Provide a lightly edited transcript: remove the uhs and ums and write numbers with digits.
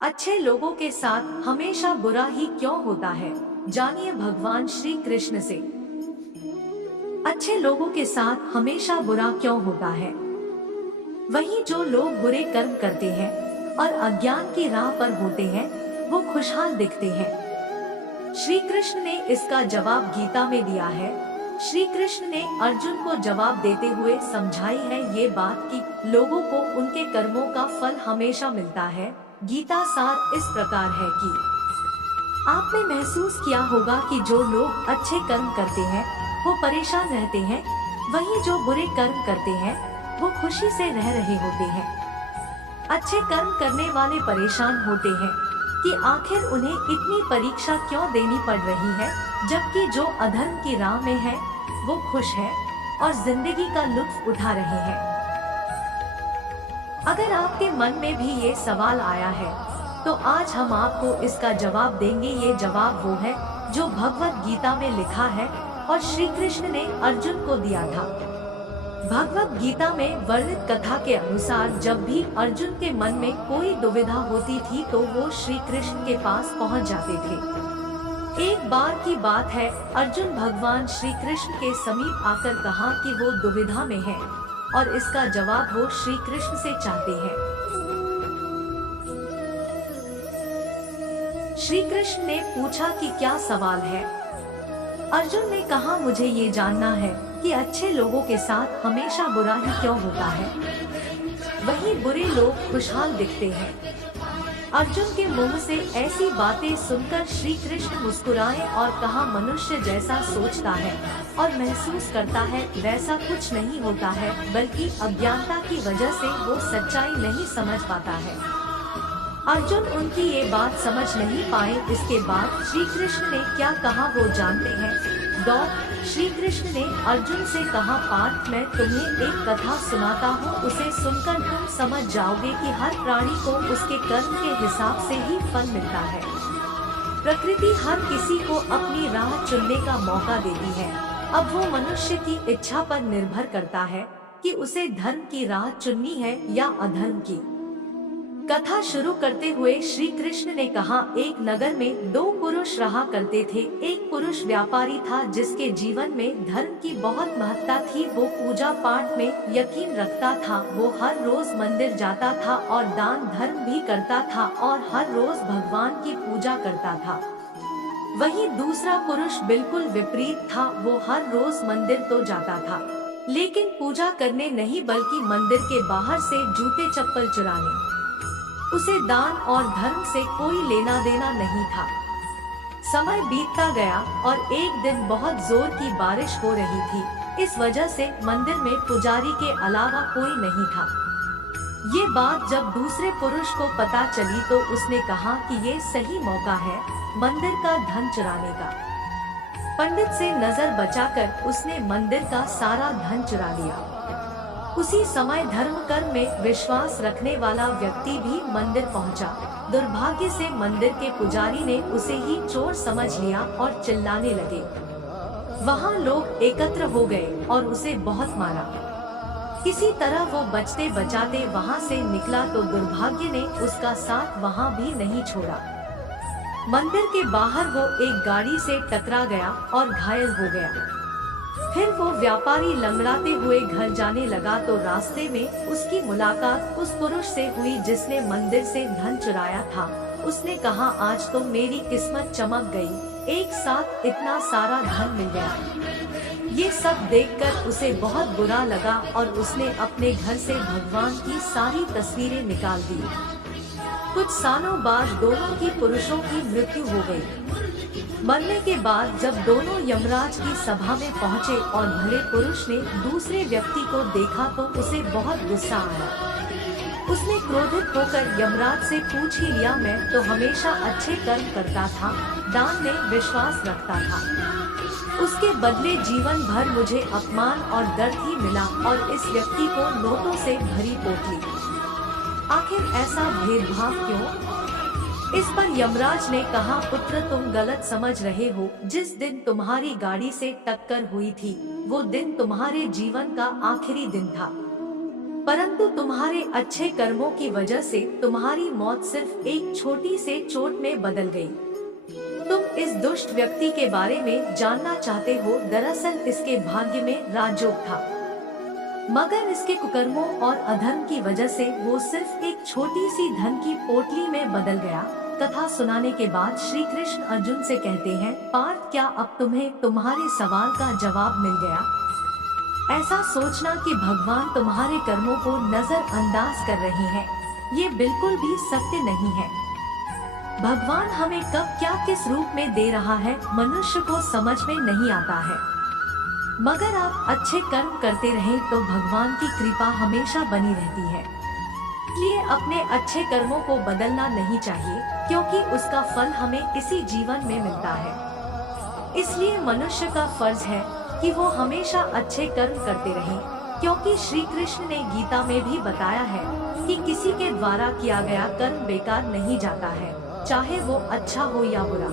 अच्छे लोगों के साथ हमेशा बुरा ही क्यों होता है? जानिए भगवान श्री कृष्ण से। अच्छे लोगों के साथ हमेशा बुरा क्यों होता है? वहीं जो लोग बुरे कर्म करते हैं और अज्ञान की राह पर होते हैं, वो खुशहाल दिखते हैं। श्री कृष्ण ने इसका जवाब गीता में दिया है। श्री कृष्ण ने अर्जुन को जवाब देते हुए समझाई है ये बात कि लोगों को उनके कर्मों का फल हमेशा मिलता है। गीता सार इस प्रकार है कि आपने महसूस किया होगा कि जो लोग अच्छे कर्म करते हैं वो परेशान रहते हैं, वहीं जो बुरे कर्म करते हैं वो खुशी से रह रहे होते हैं। अच्छे कर्म करने वाले परेशान होते हैं कि आखिर उन्हें इतनी परीक्षा क्यों देनी पड़ रही है, जबकि जो अधर्म की राह में है वो खुश है और जिंदगी का लुत्फ उठा रहे हैं। अगर आपके मन में भी ये सवाल आया है, तो आज हम आपको इसका जवाब देंगे। ये जवाब वो है जो भगवत गीता में लिखा है और श्री कृष्ण ने अर्जुन को दिया था। भगवत गीता में वर्णित कथा के अनुसार जब भी अर्जुन के मन में कोई दुविधा होती थी तो वो श्री कृष्ण के पास पहुंच जाते थे। एक बार की बात है, अर्जुन भगवान श्री कृष्ण के समीप आकर कहा कि वो दुविधा में है और इसका जवाब वो श्री कृष्ण से चाहते हैं। श्री कृष्ण ने पूछा कि क्या सवाल है? अर्जुन ने कहा, मुझे ये जानना है कि अच्छे लोगों के साथ हमेशा बुरा ही क्यों होता है, वहीं बुरे लोग खुशहाल दिखते हैं। अर्जुन के मुंह से ऐसी बातें सुनकर श्री कृष्ण मुस्कुराए और कहा, मनुष्य जैसा सोचता है और महसूस करता है वैसा कुछ नहीं होता है, बल्कि अज्ञानता की वजह से वो सच्चाई नहीं समझ पाता है। अर्जुन उनकी ये बात समझ नहीं पाए। इसके बाद श्री कृष्ण ने क्या कहा वो जानते हैं। श्री कृष्ण ने अर्जुन से कहा, पार्थ मैं तुम्हें एक कथा सुनाता हूँ, उसे सुनकर तुम समझ जाओगे कि हर प्राणी को उसके कर्म के हिसाब से ही फल मिलता है। प्रकृति हर किसी को अपनी राह चुनने का मौका देती है। अब वो मनुष्य की इच्छा पर निर्भर करता है कि उसे धर्म की राह चुननी है या अधर्म की। कथा शुरू करते हुए श्री कृष्ण ने कहा, एक नगर में दो पुरुष रहा करते थे। एक पुरुष व्यापारी था जिसके जीवन में धर्म की बहुत महत्ता थी। वो पूजा पाठ में यकीन रखता था। वो हर रोज मंदिर जाता था और दान धर्म भी करता था और हर रोज भगवान की पूजा करता था। वहीं दूसरा पुरुष बिल्कुल विपरीत था। वो हर रोज मंदिर तो जाता था, लेकिन पूजा करने नहीं बल्कि मंदिर के बाहर से जूते चप्पल चुराने। उसे दान और धर्म से कोई लेना देना नहीं था। समय बीतता गया और एक दिन बहुत जोर की बारिश हो रही थी। इस वजह से मंदिर में पुजारी के अलावा कोई नहीं था। ये बात जब दूसरे पुरुष को पता चली तो उसने कहा कि ये सही मौका है मंदिर का धन चुराने का। पंडित से नजर बचाकर उसने मंदिर का सारा धन चुरा लिया। उसी समय धर्म कर्म में विश्वास रखने वाला व्यक्ति भी मंदिर पहुंचा। दुर्भाग्य से मंदिर के पुजारी ने उसे ही चोर समझ लिया और चिल्लाने लगे। वहां लोग एकत्र हो गए और उसे बहुत मारा। किसी तरह वो बचते बचाते वहां से निकला तो दुर्भाग्य ने उसका साथ वहां भी नहीं छोड़ा। मंदिर के बाहर वो एक गाड़ी से टकरा गया और घायल हो गया। फिर वो व्यापारी लंगड़ाते हुए घर जाने लगा तो रास्ते में उसकी मुलाकात उस पुरुष से हुई जिसने मंदिर से धन चुराया था। उसने कहा, आज तो मेरी किस्मत चमक गई, एक साथ इतना सारा धन मिल गया। ये सब देखकर उसे बहुत बुरा लगा और उसने अपने घर से भगवान की सारी तस्वीरें निकाल दी। कुछ सालों बाद दोनों की पुरुषों की मृत्यु हो गई। मरने के बाद जब दोनों यमराज की सभा में पहुंचे और भले पुरुष ने दूसरे व्यक्ति को देखा तो उसे बहुत गुस्सा आया। उसने क्रोधित होकर यमराज से पूछ ही लिया, मैं तो हमेशा अच्छे कर्म करता था, दान में विश्वास रखता था, उसके बदले जीवन भर मुझे अपमान और दर्द ही मिला और इस व्यक्ति को नोटों से भरी पोटली। आखिर ऐसा भेदभाव क्यों? इस पर यमराज ने कहा, पुत्र तुम गलत समझ रहे हो। जिस दिन तुम्हारी गाड़ी से टक्कर हुई थी वो दिन तुम्हारे जीवन का आखिरी दिन था। परंतु तुम्हारे अच्छे कर्मों की वजह से तुम्हारी मौत सिर्फ एक छोटी से चोट में बदल गई। तुम इस दुष्ट व्यक्ति के बारे में जानना चाहते हो। दरअसल इसके भाग्य में राजयोग था, मगर इसके कुकर्मों और अधर्म की वजह से वो सिर्फ एक छोटी सी धन की पोटली में बदल गया। कथा सुनाने के बाद श्री कृष्ण अर्जुन से कहते हैं, पार्थ, क्या अब तुम्हें तुम्हारे सवाल का जवाब मिल गया? ऐसा सोचना कि भगवान तुम्हारे कर्मों को नजरअंदाज कर रहे हैं, ये बिल्कुल भी सत्य नहीं है। भगवान हमें कब क्या किस रूप में दे रहा है मनुष्य को समझ में नहीं आता है। मगर आप अच्छे कर्म करते रहें तो भगवान की कृपा हमेशा बनी रहती है। इसलिए अपने अच्छे कर्मों को बदलना नहीं चाहिए, क्योंकि उसका फल हमें इसी जीवन में मिलता है। इसलिए मनुष्य का फर्ज है कि वो हमेशा अच्छे कर्म करते रहें, क्योंकि श्री कृष्ण ने गीता में भी बताया है कि किसी के द्वारा किया गया कर्म बेकार नहीं जाता है, चाहे वो अच्छा हो या बुरा।